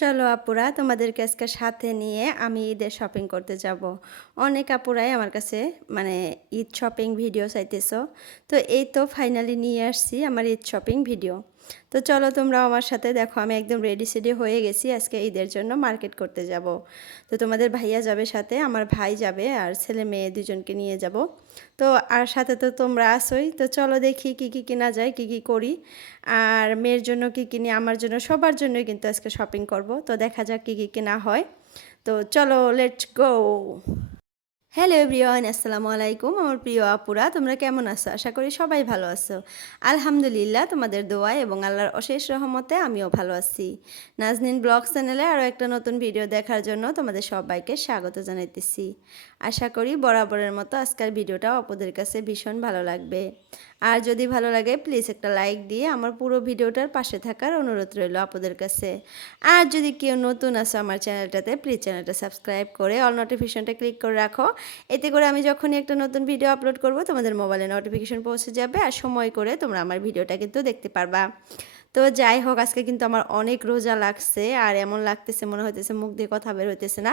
চলো আপুরা তোমাদেরকে আজকে সাথে নিয়ে আমি ঈদের শপিং করতে যাব। অনেক আপুরাই আমার কাছে মানে ঈদ শপিং ভিডিও চাইতেছো। তো এই তো ফাইনালি নিয়ে আসছি আমার ঈদ শপিং ভিডিও। তো চলো তোমরাও আমার সাথে দেখো, আমি একদম রেডি সেডি হয়ে গেছি আজকে ঈদের জন্য মার্কেট করতে যাব। তো তোমাদের ভাইয়া যাবে সাথে, আমার ভাই যাবে আর ছেলে মেয়ে দুজনকে নিয়ে যাব। তো আর সাথে তো তোমরা আসোই, তো চলো দেখি কি কি কেনা যায়, কি কি করি। আর মেয়ের জন্য কি কিনি, আমার জন্য, সবার জন্যই কিন্তু আজকে শপিং করব। তো দেখা যাক কি কি কেনা হয়। তো চলো লেটস গো। হ্যালো এভরিওয়ান, আসসালামু আলাইকুম আমার প্রিয় আপুরা, তোমরা কেমন আছো? আশা করি সবাই ভালো আছো। আলহামদুলিল্লাহ তোমাদের দোয়ায় এবং আল্লাহর অশেষ রহমতে আমিও ভালো আছি। নাজনীন ব্লগ চ্যানেলে আরও একটা নতুন ভিডিও দেখার জন্য তোমাদের সবাইকে স্বাগত জানাইতেছি। আশা করি বরাবরের মতো আজকের ভিডিওটাও আপনাদের কাছে ভীষণ ভালো লাগবে। আর যদি ভালো লাগে প্লিজ একটা লাইক দিয়ে আমার পুরো ভিডিওটার পাশে থাকার অনুরোধ রইল আপনাদের কাছে। আর যদি কেউ নতুন আসো আমার চ্যানেলটাতে, প্লিজ চ্যানেলটা সাবস্ক্রাইব করে অল নোটিফিকেশনটা ক্লিক করে রাখো। এতে করে আমি যখনই একটা নতুন ভিডিও আপলোড করব তোমাদের মোবাইলে নোটিফিকেশন পৌঁছে যাবে, আর সময় করে তোমরা আমার ভিডিওটা কিন্তু দেখতে পারবা। তো যাই হোক, আজকে কিন্তু আমার অনেক রোজা লাগছে আর এমন লাগতেছে মনে হইতেছে মুখ দিয়ে কথা বের হইতেছে না।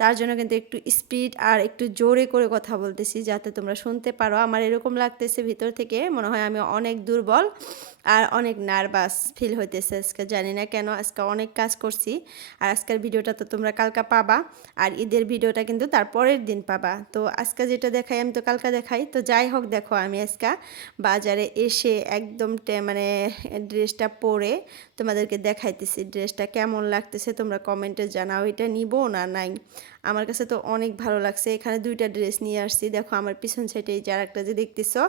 তার জন্য কিন্তু একটু স্পিড আর একটু জোরে করে কথা বলতেছি যাতে তোমরা শুনতে পারো। আমার এরকম লাগতেছে ভিতর থেকে মনে হয় আমি অনেক দুর্বল আর অনেক নার্ভাস ফিল হইতেছে আজকে, জানি না কেন। আজকে অনেক কাজ করছি আর আজকের ভিডিওটা তো তোমরা কালকা পাবা, আর ঈদের ভিডিওটা কিন্তু তার পরের দিন পাবা। তো আজকে যেটা দেখাই আমি তো কালকা দেখাই। তো যাই হোক, দেখো আমি আজকে বাজারে এসে একদম মানে ড্রেসটা পরে তোমাদেরকে দেখাইতেছি ড্রেসটা কেমন লাগতেছে। তোমরা কমেন্টে জানাও এটা নিব না নাই। আমার কাছে তো অনেক ভালো লাগছে। এখানে দুইটা ড্রেস নিয়ে আসছি, দেখো আমার পিছন সাইডে এই যার একটা যে দেখতেছো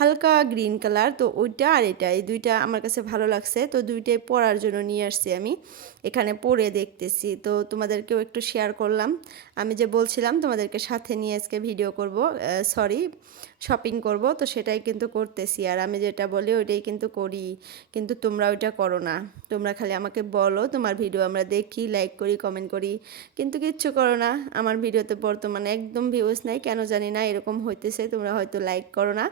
হালকা গ্রিন কালার, তো ওইটা আর এটা, এই দুইটা আমার কাছে ভালো লাগছে। তো দুইটাই পরার জন্য নিয়ে আসছি আমি, এখানে পরে দেখতেছি। তো তোমাদেরকেও একটু শেয়ার করলাম। আমি যে বলছিলাম তোমাদেরকে সাথে নিয়ে আজকে ভিডিও করব, সরি শপিং করব, তো সেটাই কিন্তু করতেছি। আর আমি যেটা বলি ওইটাই কিন্তু করি, কিন্তু তোমরা ওইটা করো না। তোমরা খালি আমাকে বলো তোমার ভিডিও আমরা দেখি, লাইক করি, কমেন্ট করি, কিন্তু কিচ্ছু করো না। আমার ভিডিওতে বর্তমানে একদম ভিউজ নাই, কেন জানি না এরকম হইতেছে। তোমরা হয়তো লাইক করো না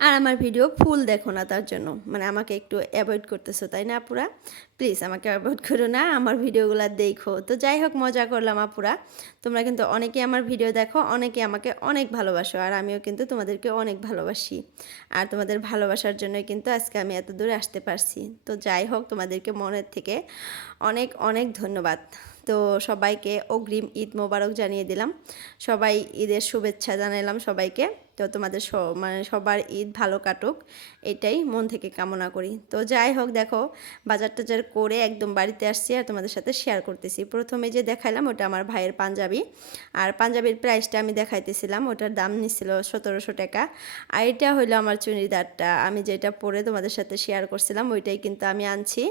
আর আমার ভিডিও ফুল দেখো না, তার জন্য মানে আমাকে একটু অ্যাভয়েড করতেছো, তাই না আপুরা? প্লিজ আমাকে অ্যাভয়েড করো না, আমার ভিডিওগুলো দেখো। তো যাই হোক, মজা করলাম আপুরা। তোমরা কিন্তু অনেকে আমার ভিডিও দেখো, অনেকে আমাকে অনেক ভালোবাসো, আর আমিও কিন্তু তোমাদেরকে অনেক ভালোবাসি। আর তোমাদের ভালোবাসার জন্যই কিন্তু আজকে আমি এত দূরে আসতে পারছি। তো যাই হোক, তোমাদেরকে মনের থেকে অনেক অনেক ধন্যবাদ। তো সবাইকে অগ্রিম ঈদ মোবারক জানিয়ে দিলাম, সবাই ঈদের শুভেচ্ছা জানালাম সবাইকে। তো তোমাদের মানে সবার ঈদ ভালো কাটুক, এটাই মন থেকে কামনা করি। তো যাই হোক, দেখো বাজার টাজার করে একদম বাড়িতে আসছি আর তোমাদের সাথে শেয়ার করতেছি। প্রথমে যে দেখাইলাম ওটা আমার ভাইয়ের পাঞ্জাবি, আর পাঞ্জাবির প্রাইসটা আমি দেখাইতেছিলাম, ওটার দাম নিচ্ছিল 1700 টাকা। আর এটা হইলো আমার চুড়িদারটা, আমি যেটা পরে তোমাদের সাথে শেয়ার করছিলাম ওইটাই কিন্তু আমি আনছি।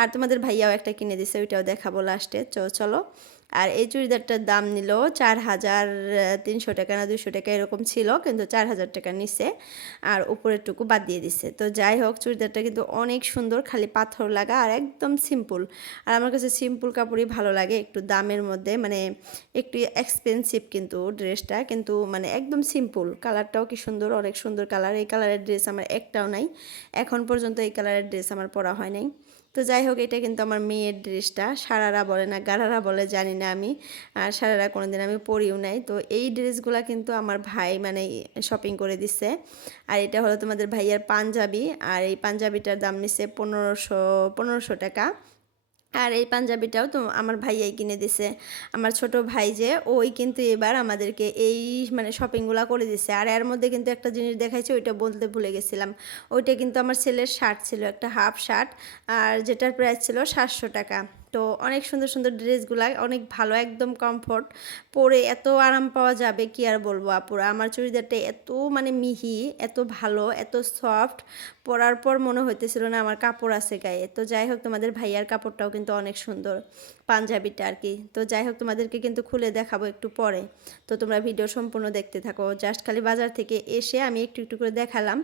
আর তোমাদের ভাইয়াও একটা কিনে দিছে, ওইটাও দেখাবো লাস্টে। চলো। আর এই চুড়িদারটার দাম নিল 4300 টাকা না 200 টাকা এরকম ছিল, কিন্তু 4000 টাকা নিছে আর উপরেরটুকু বাদ দিয়ে দিছে। তো যাই হোক, চুড়িদারটা কিন্তু অনেক সুন্দর, খালি পাথর লাগা আর একদম সিম্পল। আর আমার কাছে সিম্পল কাপড়ই ভালো লাগে, একটু দামের মধ্যে, মানে একটু এক্সপেন্সিভ কিন্তু ড্রেসটা, কিন্তু মানে একদম সিম্পল। কালারটাও কি সুন্দর, অনেক সুন্দর কালার। এই কালারের ড্রেস আমার একটাও নাই, এখন পর্যন্ত এই কালারের ড্রেস আমার পরা হয় নাই। তো যাই হোক, এটা কিন্তু আমার মেয়ের ড্রেসটা, সারারা বলে না গারারা বলে জানি না আমি, আর সারারা কোনোদিন আমি পরিও নাই। তো এই ড্রেসগুলো কিন্তু আমার ভাই মানে শপিং করে দিছে। আর এটা হলো তোমাদের ভাইয়ার পাঞ্জাবি, আর এই পাঞ্জাবিটার দাম নিচ্ছে 1500 টাকা। আর এই পাঞ্জাবিটাও তো আমার ভাইয়াই কিনে দিছে। আমার ছোট ভাই যে, ওই কিন্তু এবার আমাদেরকে এই মানে শপিংগুলো করে দিছে। আর এর মধ্যে কিন্তু একটা জিনিস দেখাইছে, ওইটা বলতে ভুলে গেছিলাম। ওইটা কিন্তু আমার ছেলের শার্ট ছিল, একটা হাফ শার্ট, আর যেটার প্রাইস ছিল 700 টাকা। তো অনেক সুন্দর সুন্দর ড্রেসগুলা, অনেক ভালো, একদম কমফোর্ট, পরে এত আরাম পাওয়া যাবে কি আর বলবো আপুরা। আমার চুড়িদারটা এত মানে মিহি, এত ভালো, এত সফট, পরার পর মনে হইতেছিল না আমার কাপড় আছে গায়ে। তো যাই হোক, তোমাদের ভাইয়ার কাপড়টাও কিন্তু অনেক সুন্দর, পাঞ্জাবিটা আর কি। তো যাই হোক, তোমাদেরকে কিন্তু খুলে দেখাবো একটু পরে। তো তোমরা ভিডিও সম্পূর্ণ দেখতে থাকো। জাস্ট খালি বাজার থেকে এসে আমি একটু একটু করে দেখালাম,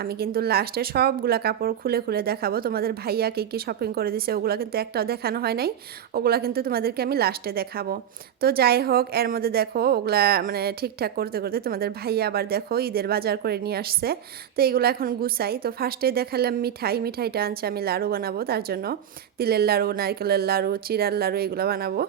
আমি কিন্তু লাস্টে সবগুলা কাপড় খুলে খুলে দেখাবো। তোমাদের ভাইয়া কি কি শপিং করে দিছে ওগুলো কিন্তু একটাও দেখানো হয় হয় নাই, ওগুলা কিন্তু তোমাদেরকে আমি লাস্টে দেখাবো। তো যাই হোক, এর মধ্যে দেখো ওগুলা মানে ঠিকঠাক করতে করতে তোমাদের ভাইয়া আবার দেখো ঈদের বাজার করে নিয়ে আসছে। তো এগুলো এখন গুছাই। তো ফার্স্টে দেখালাম মিঠাইটা আনছে, আমি লাড়ু বানাবো, তার জন্য তিলের লাড়ু, নারকেলের লাড়ু, চিড়ার লাড়ু এগুলো বানাবো।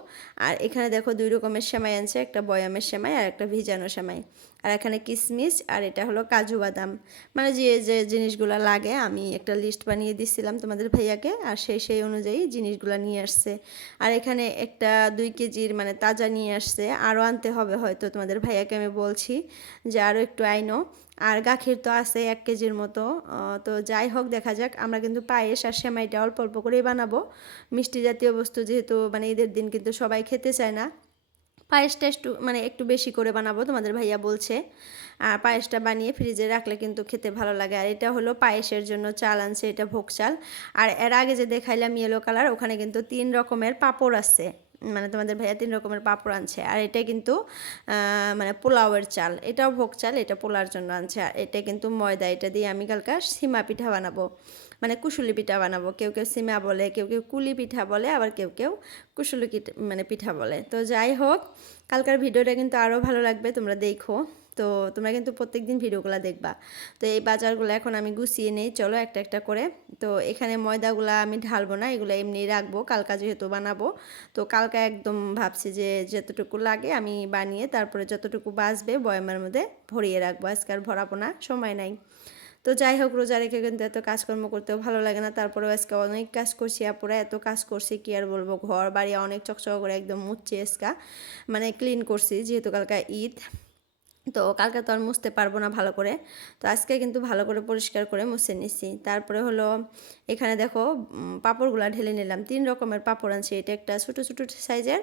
আর এখানে দেখো 2 রকমের সেমাই আনছে, একটা বয়ামের সেমাই আর একটা ভিজানো সেমাই। আর এখানে কিশমিশ আর এটা হলো কাজু বাদাম, মানে যে যে জিনিসগুলো লাগে আমি একটা লিস্ট বানিয়ে দিচ্ছিলাম তোমাদের ভাইয়াকে, আর সেই অনুযায়ী জিনিসগুলো নিয়ে আসছে। আর এখানে একটা 2 কেজির মানে তাজা নিয়ে আসছে, আরও আনতে হবে হয়তো, তোমাদের ভাইয়াকে আমি বলছি যে আরও একটু আইনো। আর গাখির তো আছে 1 কেজির মতো। তো যাই হোক, দেখা যাক। আমরা কিন্তু পায়েস আর সেমাইটা অল্প অল্প করেই বানাবো, মিষ্টি জাতীয় বস্তু যেহেতু মানে ঈদের দিন কিন্তু সবাই খেতে চায় না। পায়েসটা একটু বেশি করে বানাবো, তোমাদের ভাইয়া বলছে। আর পায়েসটা বানিয়ে ফ্রিজে রাখলে কিন্তু খেতে ভালো লাগে। আর এটা হলো পায়েসের জন্য চাল আনছে, এটা ভোগ চাল। আর এর আগে যে দেখাইলাম ইয়েলো কালার, ওখানে কিন্তু 3 রকমের পাঁপড় আছে, মানে তোমাদের ভাইয়া 3 রকমের পাঁপড় আনছে। আর এটা কিন্তু মানে পোলাওয়ের চাল, এটাও ভোগ চাল, এটা পোলার জন্য আনছে। আর এটা কিন্তু ময়দা, এটা দিয়ে আমি কালকে সীমা পিঠা বানাবো, মানে কুশুলি পিঠা বানাবো। কেউ কেউ সীমা বলে, কেউ কেউ কুলি পিঠা বলে, আবার কেউ কেউ কুশুলি মানে পিঠা বলে। তো যাই হোক, কালকার ভিডিওটা কিন্তু আরও ভালো লাগবে, তোমরা দেখো। তো তোমরা কিন্তু প্রত্যেক দিন ভিডিওগুলো দেখবা। তো এই বাজারগুলো এখন আমি গুছিয়ে নেই, চলো একটা একটা করে। তো এখানে ময়দাগুলো আমি ঢালবো না, এগুলো এমনি রাখবো, কালকা যেহেতু বানাবো। তো কালকা একদম ভাবছি যে যতটুকু লাগে আমি বানিয়ে তারপরে যতটুকু বাঁচবে বয়ামের মধ্যে ভরিয়ে রাখবো, আজকে আর ভরাবো না, সময় নাই। তো যাই হোক, রোজা রেখে কিন্তু এত কাজকর্ম করতেও ভালো লাগে না, তারপরেও আজকে অনেক কাজ করছি আপুরা, এত কাজ করছি কি আর বলবো, ঘর বাড়ি অনেক চকচক করে একদম মুছছি আজকে, মানে ক্লিন করছি, যেহেতু কালকে ঈদ। তো কালকে তো আর মুছতে পারবো না ভালো করে, তো আজকে কিন্তু ভালো করে পরিষ্কার করে মুছে নিছি। তারপরে হলো এখানে দেখো পাঁপড়গুলো ঢেলে নিলাম, 3 রকমের পাঁপড় আনছি, এটা একটা ছোটো ছোটো সাইজের,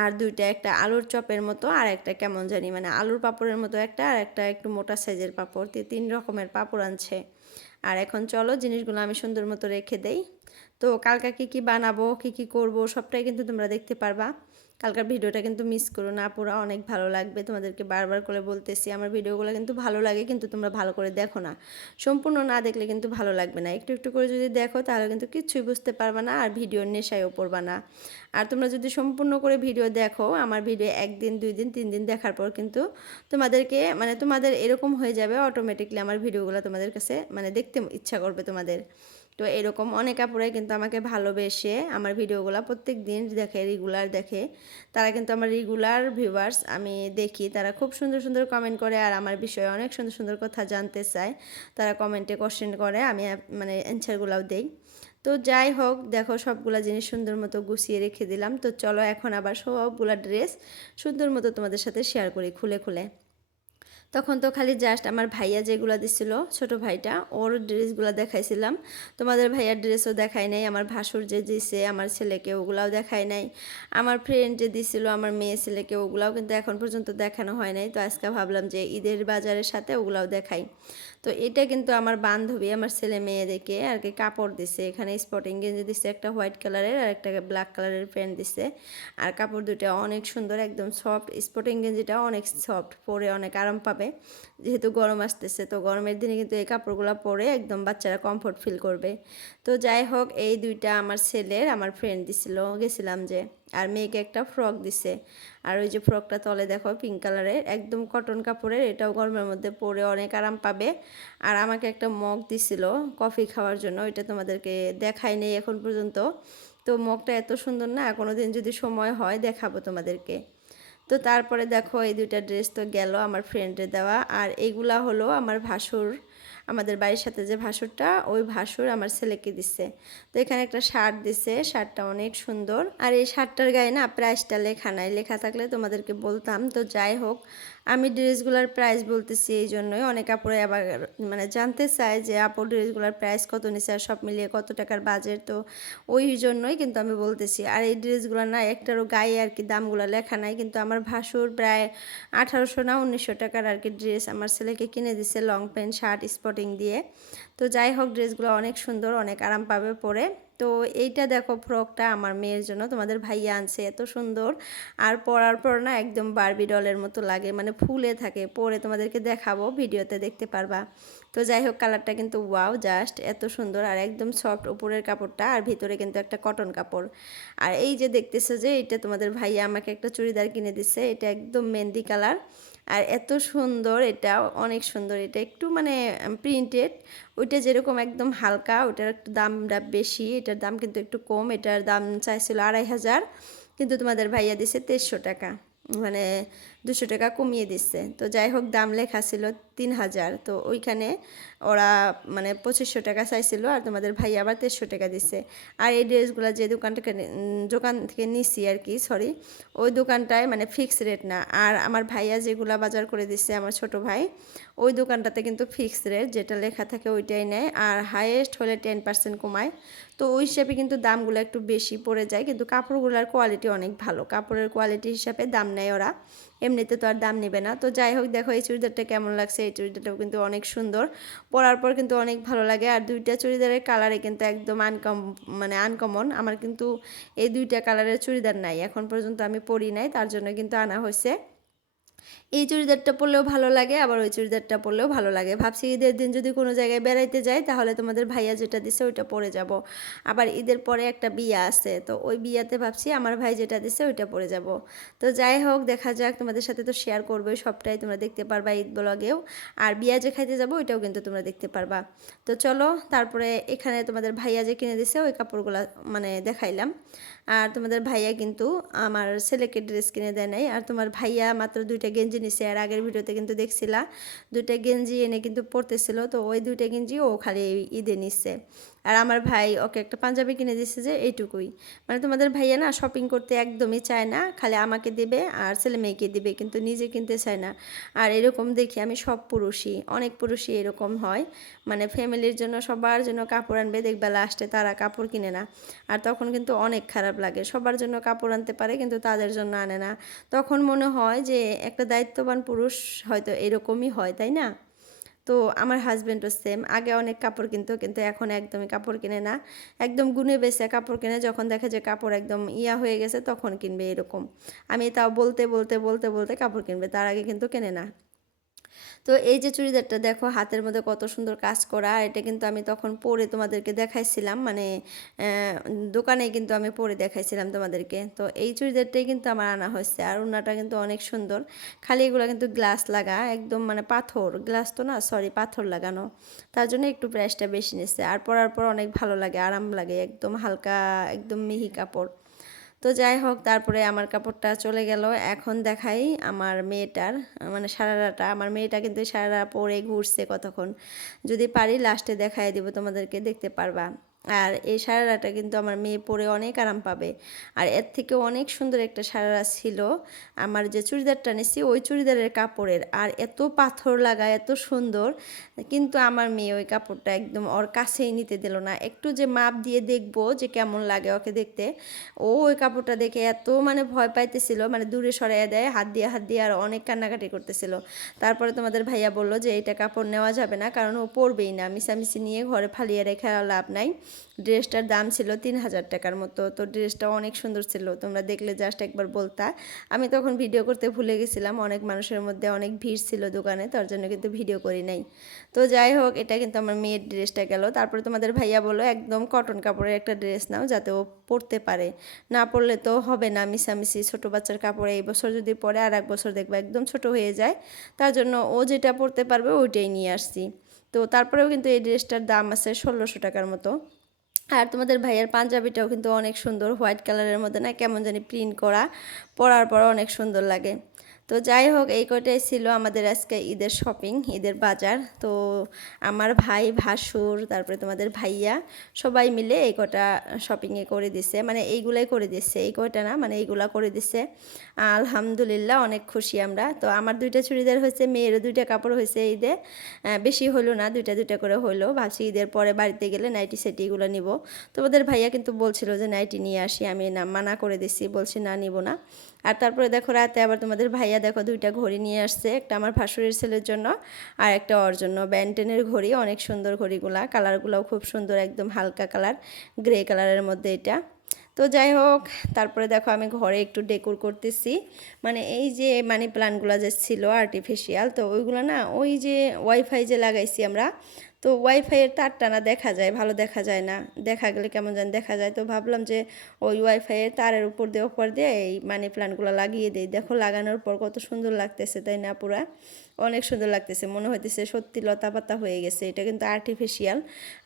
আর দুইটা, একটা আলুর চপের মতো আর একটা কেমন জানি মানে আলুর পাঁপড়ের মতো একটা, আর একটা একটু মোটা সাইজের পাঁপড়, 3 রকমের পাঁপড় আনছে। আর এখন চলো জিনিসগুলো আমি সুন্দর মতো রেখে দেই। তো কালকে কী কী বানাবো, কী কী করবো সবটাই কিন্তু তোমরা দেখতে পারবা। কালকার ভিডিওটা কিন্তু মিস করো না পুরো, অনেক ভালো লাগবে, তোমাদেরকে বারবার করে বলতেছি আমার ভিডিওগুলো কিন্তু ভালো লাগে, কিন্তু তোমরা ভালো করে দেখো না, সম্পূর্ণ না দেখলে কিন্তু ভালো লাগবে না। একটু একটু করে যদি দেখো তাহলে কিন্তু কিচ্ছুই বুঝতে পারবে না, আর ভিডিওর নেশায়ও পড়বা না। আর তোমরা যদি সম্পূর্ণ করে ভিডিও দেখো, আমার ভিডিও 1 দিন 2 দিন 3 দিন দেখার পর কিন্তু তোমাদেরকে মানে তোমাদের এরকম হয়ে যাবে অটোমেটিকলি, আমার ভিডিওগুলো তোমাদের কাছে মানে দেখতে ইচ্ছা করবে তোমাদের। তো এরকম অনেক আপুরাই কিন্তু আমাকে ভালোবেসে আমার ভিডিওগুলো প্রত্যেক দিন দেখে, রেগুলার দেখে, তারা কিন্তু আমার রেগুলার ভিউয়ার্স, আমি দেখি তারা খুব সুন্দর সুন্দর কমেন্ট করে, আর আমার বিষয়ে অনেক সুন্দর সুন্দর কথা জানতে চায়, তারা কমেন্টে কোশ্চেন করে, আমি মানে অ্যান্সারগুলোও দেই। তো যাই হোক, দেখো সবগুলা জিনিস সুন্দর মতো গুছিয়ে রেখে দিলাম। তো চলো এখন আবার সবগুলা ড্রেস সুন্দর মতো তোমাদের সাথে শেয়ার করি খুলে খুলে। তখন তো খালি জাস্ট আমার ভাইয়া যেগুলো দিছিল, ছোট ভাইটা, ওর ড্রেসগুলো দেখাইছিলাম, তোমাদের ভাইয়ার ড্রেসও দেখাই নাই, আমার ভাসুর যে দিছে আমার ছেলেকে ওগুলাও দেখাই নাই, আমার ফ্রেন্ড যে দিছিল আমার মেয়ে ছেলেকে ওগুলাও কিন্তু এখন পর্যন্ত দেখানো হয় নাই। তো আজকে ভাবলাম যে ঈদের বাজারের সাথে ওগুলাও দেখাই। তো এটা কিন্তু আমার বান্ধবী আমার ছেলে মেয়েদেরকে আর কি কাপড় দিছে, এখানে স্পটিং গেঞ্জি দিছে একটা হোয়াইট কালারের, আর একটা ব্ল্যাক কালারের প্যান্ট দিছে। আর কাপড় দুটো অনেক সুন্দর, একদম সফট, স্পটিং গেঞ্জিটা অনেক সফট, পরে অনেক আরাম পাবে, যেহেতু গরম আসতেছে। তো গরমের দিনে কিন্তু এই কাপড়গুলো পরে একদম বাচ্চারা কমফোর্ট ফিল করবে। তো যাই হোক, এই দুইটা আমার ছেলের আমার ফ্রেন্ড দিছিল, গেছিলাম যে। আর মেয়েকে একটা ফ্রক দিছে, আর ওই যে ফ্রকটা তলে দেখো পিঙ্ক কালারের, একদম কটন কাপড়ের, এটাও গরমের মধ্যে পরে অনেক আরাম পাবে। আর আমাকে একটা মগ দিছিল কফি খাওয়ার জন্য, ওইটা তোমাদেরকে দেখাই নেই এখন পর্যন্ত। তো মগটা এত সুন্দর না, কোনো দিন যদি সময় হয় দেখাবো তোমাদেরকে। তো তারপরে দেখো এই দুইটা ড্রেস তো গেল আমার ফ্রেন্ডে দেওয়া, আর এইগুলা হলো আমার ভাসুর, আমাদের বাড়ির সাথে যে ভাসুরটা, ওই ভাসুর আমার ছেলেকে দিচ্ছে। তো এখানে একটা শার্ট দিছে, শার্টটা অনেক সুন্দর, আর এই শার্টটার গায়ে না প্রাইসটা লেখা নাই, লেখা থাকলে তোমাদেরকে বলতাম। তো যাই হোক, আমি ড্রেসগুলোর প্রাইস বলতেছি এই জন্যই, অনেক আপুরে আবার মানে জানতে চায় যে আপু ড্রেসগুলোর প্রাইস কত নিছে আর সব মিলিয়ে কত টাকার বাজেট, তো ওই জন্যই কিন্তু আমি বলতেছি। আর এই ড্রেসগুলো না একটারও গায়ে আর কি দামগুলো লেখা নাই, কিন্তু আমার ভাসুর প্রায় 1800 না 1900 টাকার আর কি ড্রেস আমার ছেলেকে কিনে দিছে, লং প্যান্ট শার্ট স্পটিং দিয়ে। তো যাই হোক ড্রেসগুলো অনেক সুন্দর, অনেক আরাম পাবে পরে। তো এইটা দেখো ফ্রকটা আমার মেয়ের জন্য তোমাদের ভাইয়া আনছে, এত সুন্দর। আর পরার পর না একদম বারবি ডলের মতো লাগে, মানে ফুলে থাকে। পরে তোমাদেরকে দেখাবো, ভিডিওতে দেখতে পারবা। তো যাই হোক কালারটা কিন্তু ওয়াও, জাস্ট এত সুন্দর আর একদম সফট উপরের কাপড়টা, আর ভিতরে কিন্তু একটা কটন কাপড়। আর এই যে দেখতেছো যে এটা তোমাদের ভাইয়া আমাকে একটা চুড়িদার কিনে দিচ্ছে, এটা একদম মেহেন্দি কালার আর এত সুন্দর, এটা অনেক সুন্দর। এটা একটু মানে প্রিন্টেড, ওইটা যেরকম একদম হালকা, ওটার একটু দামটা বেশি, এটার দাম কিন্তু একটু কম। এটার দাম চাইছিল 2500, কিন্তু তোমাদের ভাইয়া দিছে 2300 টাকা, মানে 200 টাকা কমিয়ে দিচ্ছে। তো যাই হোক দাম লেখা ছিল 3000, তো ওইখানে ওরা মানে 2500 টাকা চাইছিল, আর তোমাদের ভাই আবার 2300 টাকা দিচ্ছে। আর এই ড্রেসগুলো যে দোকান থেকে নিছি আর কি, সরি, ওই দোকানটায় মানে ফিক্স রেট না। আর আমার ভাইয়া যেগুলা বাজার করে দিচ্ছে, আমার ছোট ভাই, ওই দোকানটাতে কিন্তু ফিক্স রেট, যেটা লেখা থাকে ওইটাই নেয়, আর হাইয়েস্ট হলে 10% কমায়। তো ওই হিসাবে কিন্তু দামগুলো একটু বেশি পড়ে যায়, কিন্তু কাপড়গুলোর কোয়ালিটি অনেক ভালো। কাপড়ের কোয়ালিটি হিসাবে দাম নেয় ওরা, এমনিতে তো আর দাম নেবে না। তো যাই হোক দেখো এই চুড়িদারটা কেমন লাগছে, এই চুড়িদারটাও কিন্তু অনেক সুন্দর, পরার পর কিন্তু অনেক ভালো লাগে। আর দুইটা চুড়িদারের কালারে কিন্তু একদম আনকমন। আমার কিন্তু এই দুইটা কালারের চুড়িদার নাই, এখন পর্যন্ত আমি পরি নাই, তার জন্য কিন্তু আনা হয়েছে। এই চুড়িদারটা পরলেও ভালো লাগে, আবার ওই চুড়িদারটা পরলেও ভালো লাগে। ভাবছি ঈদের দিন যদি কোনো জায়গায় বেড়াইতে যাই, তাহলে তোমাদের ভাইয়া যেটা দিছে ওইটা পরে যাব। আবার ঈদের পরে একটা বিয়া আছে, তো ওই বিয়াতে ভাবছি আমার ভাই যেটা দিছে ওইটা পরে যাব। তো যাই হোক দেখা যাক, তোমাদের সাথে তো শেয়ার করবে সবটাই, তোমরা দেখতে পারবা ঈদ ব্লগেও। আর বিয়া যে খাইতে যাব ওইটাও কিন্তু তোমরা দেখতে পারবা। তো চলো তারপরে এখানে তোমাদের ভাইয়া যে কিনে দিছে ওই কাপড়গুলো মানে দেখাইলাম। আর তোমাদের ভাইয়া কিন্তু আমার ছেলেকে ড্রেস কিনে দেয় নাই। আর তোমার ভাইয়া মাত্র 2টা গেঞ্জি নিছে, আর আগের ভিডিওতে কিন্তু দেখছিলা 2টা গেঞ্জি এনে কিন্তু পরতেছিল। তো ওই 2টা গেঞ্জি ও খালি ঈদে নিচ্ছে। আর আমার ভাই ওকে একটা পাঞ্জাবি কিনে দিচ্ছে, যে এইটুকুই। মানে তোমাদের ভাইয়া না শপিং করতে একদমই চায় না, খালি আমাকে দেবে আর ছেলে মেয়েকে দিবে, কিন্তু নিজে কিনতে চায় না। আর এরকম দেখি আমি সব পুরুষই, অনেক পুরুষই এরকম হয়, মানে ফ্যামিলির জন্য সবার জন্য কাপড় আনবে, দেখবে লাস্টে তারা কাপড় কিনে না। আর তখন কিন্তু অনেক খারাপ লাগে, সবার জন্য কাপড় আনতে পারে কিন্তু তাদের জন্য আনে না। তখন মনে হয় যে একটা দায়িত্ববান পুরুষ হয়তো এরকমই হয়, তাই না? তো আমার হাজব্যান্ডও সেম, আগে অনেক কাপড় কিনতো, কিন্তু এখন একদমই কাপড় কিনে না। একদম গুনে বেছে কাপড় কিনে, যখন দেখে যে কাপড় একদম ইয়া হয়ে গেছে তখন কিনবে এরকম। আমি তাও বলতে বলতে বলতে বলতে কাপড় কিনবে, তার আগে কিন্তু কেনে না। তো এই যে চুড়িদারটা দেখো হাতের মধ্যে কত সুন্দর কাজ করা, আর এটা কিন্তু আমি তখন পরে তোমাদেরকে দেখাইছিলাম, মানে দোকানে কিন্তু আমি পরে দেখাইছিলাম তোমাদেরকে। তো এই চুড়িদারটাই কিন্তু আমার আনা হয়েছে, আর ওনাটা কিন্তু অনেক সুন্দর। খালি এগুলো কিন্তু গ্লাস লাগা, একদম মানে পাথর, গ্লাস তো না, সরি, পাথর লাগানো, তার জন্য একটু প্রাইসটা বেশি নিচ্ছে। আর পরার পর অনেক ভালো লাগে, আরাম লাগে, একদম হালকা, একদম মিহি কাপড়। তো যাই হোক তারপরে আমার কাপড়টা চলে গেল। এখন দেখাই আমার মেয়েটার, মানে সারারাটা। আমার মেয়েটা কিন্তু সারারা পরে ঘুরছে কতক্ষণ, যদি পারি লাস্টে দেখাই দিব তোমাদেরকে, দেখতে পারবা। আর এই সারারাটা কিন্তু আমার মেয়ে পরে অনেক আরাম পাবে। আর এর থেকে অনেক সুন্দর একটা সারারা ছিল আমার যে চুড়িদারটা নিছি ওই চুড়িদারের কাপড়ের, আর এত পাথর লাগা, এত সুন্দর। কিন্তু আমার মেয়ে ওই কাপড়টা একদম ওর কাছেই নিতে দিল না, একটু যে মাপ দিয়ে দেখবো যে কেমন লাগে ওকে দেখতে। ও ওই কাপড়টা দেখে এত মানে ভয় পাইতেছিল, মানে দূরে সরাইয়া দেয় হাত দিয়ে, আর অনেক কান্নাকাটি করতেছিল। তারপরে তোমাদের ভাইয়া বললো যে এটা কাপড় নেওয়া যাবে না, কারণ ও পরবেই না, মিশামিশি নিয়ে ঘরে ফালিয়ে রেখে লাভ নাই। ড্রেসটার দাম ছিল 3000 টাকার মতো। তো ড্রেসটা অনেক সুন্দর ছিল, তোমরা দেখলে জাস্ট একবার বলতা। আমি তখন ভিডিও করতে ভুলে গেছিলাম, অনেক মানুষের মধ্যে অনেক ভিড় ছিল দোকানে, তার জন্য কিন্তু ভিডিও করি নাই। তো যাই হোক এটা কিন্তু আমার মেয়ের ড্রেসটা গেল। তারপরে তোমাদের ভাইয়া বললো একদম কটন কাপড়ের একটা ড্রেস নাও, যাতে ও পরতে পারে, না পরলে তো হবে না, মিশামিশি ছোটো বাচ্চার কাপড় এই বছর যদি পরে আর এক বছর দেখবা একদম ছোট হয়ে যায়, তার জন্য ও যেটা পরতে পারবে ওইটাই নিয়ে আসছি। তো তারপরেও কিন্তু এই ড্রেসটার দাম আছে 1600 টাকার মতো। আর তোমাদের ভাইয়ের পাঞ্জাবিটাও কিন্তু অনেক সুন্দর, হোয়াইট কালারের মধ্যে না কেমন জানি প্রিন্ট করা, পরার পর অনেক সুন্দর লাগে। তো যাই হোক এই কয়টাই ছিল আমাদের আজকে ঈদের শপিং, ঈদের বাজার। তো আমার ভাই, ভাসুর, তারপরে তোমাদের ভাইয়া, সবাই মিলে এই কটা শপিংয়ে করে দিছে, মানে এইগুলাই করে দিচ্ছে, এই কয়টা না, মানে এইগুলা করে দিছে। আলহামদুলিল্লাহ অনেক খুশি আমরা। তো আমার 2টা চুড়িদার হয়েছে, মেয়েরও 2টা কাপড় হয়েছে ঈদে, বেশি হলো না, 2টা 2টা করে হলো। ভাবছি ঈদের পরে বাড়িতে গেলে নাইটি সেটিগুলো নিব। তোমাদের ভাইয়া কিন্তু বলছিল যে নাইটি নিয়ে আসি, আমি না মানা করে দিছি, বলছি না নিব না। আর তারপরে দেখো রাতে আবার তোমাদের ভাইয়া দেখো 2টা ঘড়ি নিয়ে আসছে, একটা আমার ভাসুরের ছেলের জন্য আর একটা ওর জন্য। ব্যান্টেনের ঘড়ি, অনেক সুন্দর ঘড়িগুলা, কালারগুলোও খুব সুন্দর, একদম হালকা কালার, গ্রে কালারের মধ্যে এটা। তো যাই হোক, তারপরে দেখো আমি ঘরে একটু ডেকোর করতেছি। মানে এই যে মানি প্লান্টগুলো যে ছিল আর্টিফিশিয়াল, তো ওইগুলো না, ওই যে ওয়াইফাই যে লাগাইছি আমরা, তো ওয়াইফাইয়ের তারটা না দেখা যায়, ভালো দেখা যায় না, দেখা গেলে কেমন যেন দেখা যায়। তো ভাবলাম যে ওই ওয়াইফাইয়ের তারের উপর দিয়ে এই মানি প্লান্টগুলো লাগিয়ে দিই। দেখো লাগানোর পর কত সুন্দর লাগতেছে, তাই না? পুরা অনেক সুন্দর লাগতেছে, মনে হইতেছে সত্যি লতা পাতা হয়ে গেছে। এটা কিন্তু আর্টিফিশিয়াল,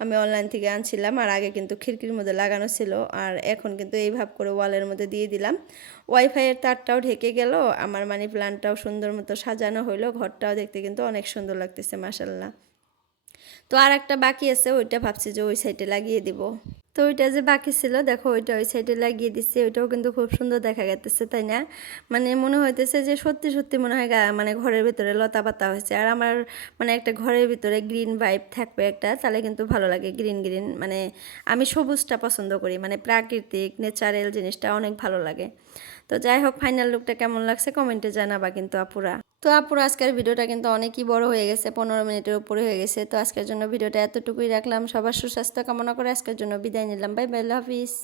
আমি অনলাইন থেকে আনছিলাম। আর আগে কিন্তু খিড়কির মধ্যে লাগানো ছিল, আর এখন কিন্তু এইভাবে করে ওয়ালের মধ্যে দিয়ে দিলাম। ওয়াইফাইয়ের তারটাও ঢেকে গেল, আমার মানি প্লান্টটাও সুন্দর মতো সাজানো হইলো, ঘরটাও দেখতে কিন্তু অনেক সুন্দর লাগতেছে, মাশাল্লাহ। তো আর একটা বাকি আছে, ওইটা ভাবছি যে ওই সাইডে লাগিয়ে দিব। তো ওইটা যে বাকি ছিল দেখো, ওইটা ওই সাইডে লাগিয়ে দিচ্ছি, ওইটাও কিন্তু খুব সুন্দর দেখা যাচ্ছে, তাই না? মানে মনে হইতেছে যে সত্যি সত্যি মনে হয় মানে ঘরের ভিতরে লতা পাতা হয়েছে। আর আমার মানে একটা ঘরের ভিতরে গ্রিন ভাইব থাকবে একটা, তাহলে কিন্তু ভালো লাগে। গ্রিন গ্রিন মানে আমি সবুজটা পছন্দ করি, মানে প্রাকৃতিক ন্যাচারাল জিনিসটা অনেক ভালো লাগে। তো যাই হোক, ফাইনাল লুকটা কেমন লাগছে কমেন্টে জানাবা কিন্তু আপুরা। তো আপুরা আজকের ভিডিওটা কিন্তু অনেকই বড় হয়ে গেছে, 15 মিনিটের উপরে হয়ে গেছে। তো আজকের জন্য ভিডিওটা এতটুকুই রাখলাম। সবার সুস্বাস্থ্য কামনা করে আজকের জন্য বিদায় নিলাম। বাই বাই, আল্লাহ হাফিজ।